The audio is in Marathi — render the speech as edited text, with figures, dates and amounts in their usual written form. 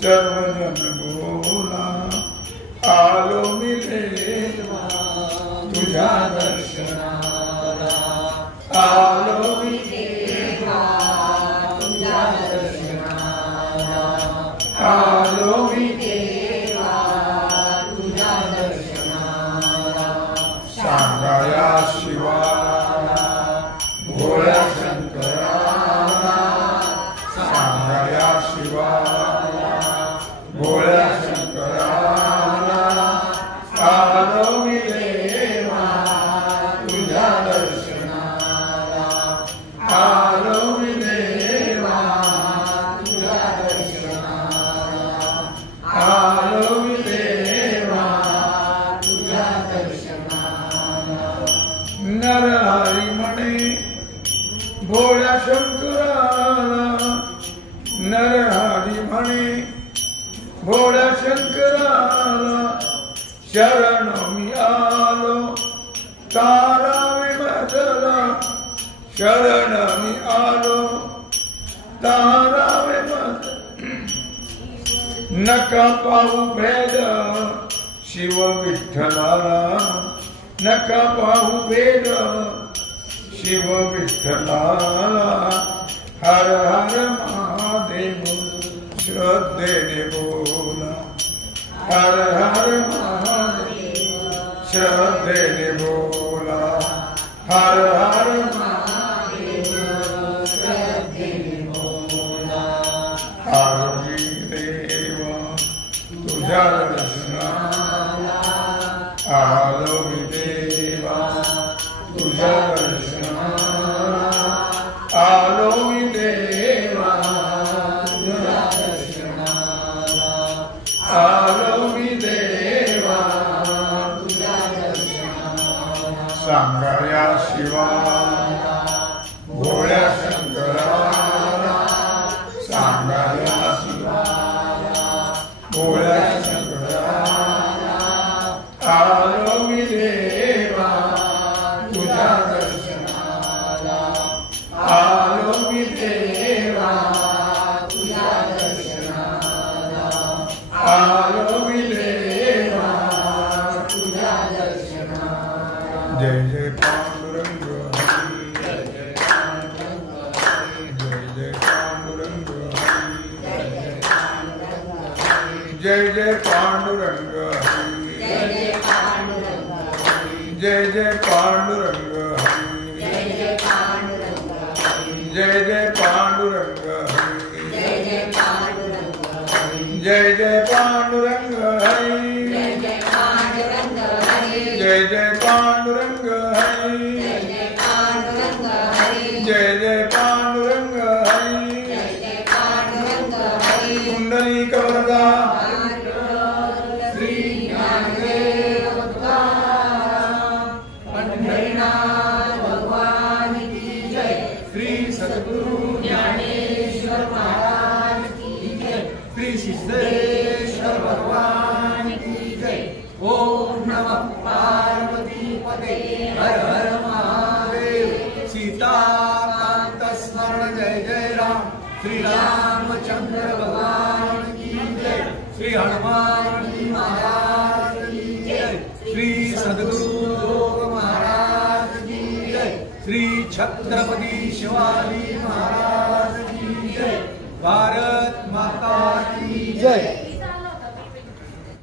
सर्वजन बोला आलो मी देवा तुझ्या दर्शनाला आलो मी देवा तुझ्या दर्शनाला आलो मी देवा तुझ्या दर्शनाला सांगाया शिवाला भोळ्या शंकराला सांगाया शिवाला भोळ्या शंकराला आलो मी देवा तुझ्या दर्शनाला आलो मी देवा तुझ्या दर्शनाला आलो मी देवा तुझ्या दर्शनाला नरहरी म्हणे भोळ्या शंकराला नरहरी म्हणे भोळ्या शंकराला शरण मी आलो तारा विमतला शरण मी आलो तारा विमत नका पाहू भेद शिव विठ्ठलाला नका पाहू भेद शिव विठ्ठलाला हर हर महादेव श्रद्धेने बोला हर हर महादेव श्रद्धेने बोला हर हर महादेव श्रद्धेने बोला आलो मी देवा तुझ्या दर्शनाला आलो मी देवा तुझ्या दर्शनाला आलो मी देवा तुझ्या दर्शनाला आलो मी देवा तुझ्या दर्शनाला सांगाया शिवाला भोळ्या शंकराला सांगाया शिवाला भोळ्या शंकराला आलो मी देवा तुझ्या दर्शनाला आलो मी देवा तुझ्या दर्शनाला आलो मी देवा तुझ्या दर्शनाला जय जय पांडुरंग हरी जय जय पांडुरंग हरी जय जय पांडुरंग हरी जय जय पांडुरंग हरी जय जय पांडुरंग हरी जय जय पांडुरंग हरी जय जय पांडुरंग हरी जय जय पांडुरंग हरी जय जय पांडुरंग हरी कुंडलिक वरदा श्री ज्ञानदेव पंढरीनाथ भगवान की जय श्री सद्गुरु ज्ञानेश्वर महाराज की जय श्री सिद्धेश्वर भगवान की जय ओम नमः पार्वती पते हर हर महादेव सीताकांत स्मरण जय जय राम श्री रामचंद्र भगवान की जय श्री हनुमान जी महाराज की जय श्री सद्गुरु योग महाराज की जय श्री छत्रपति शिवाजी महाराज की जय भारत माता की जय।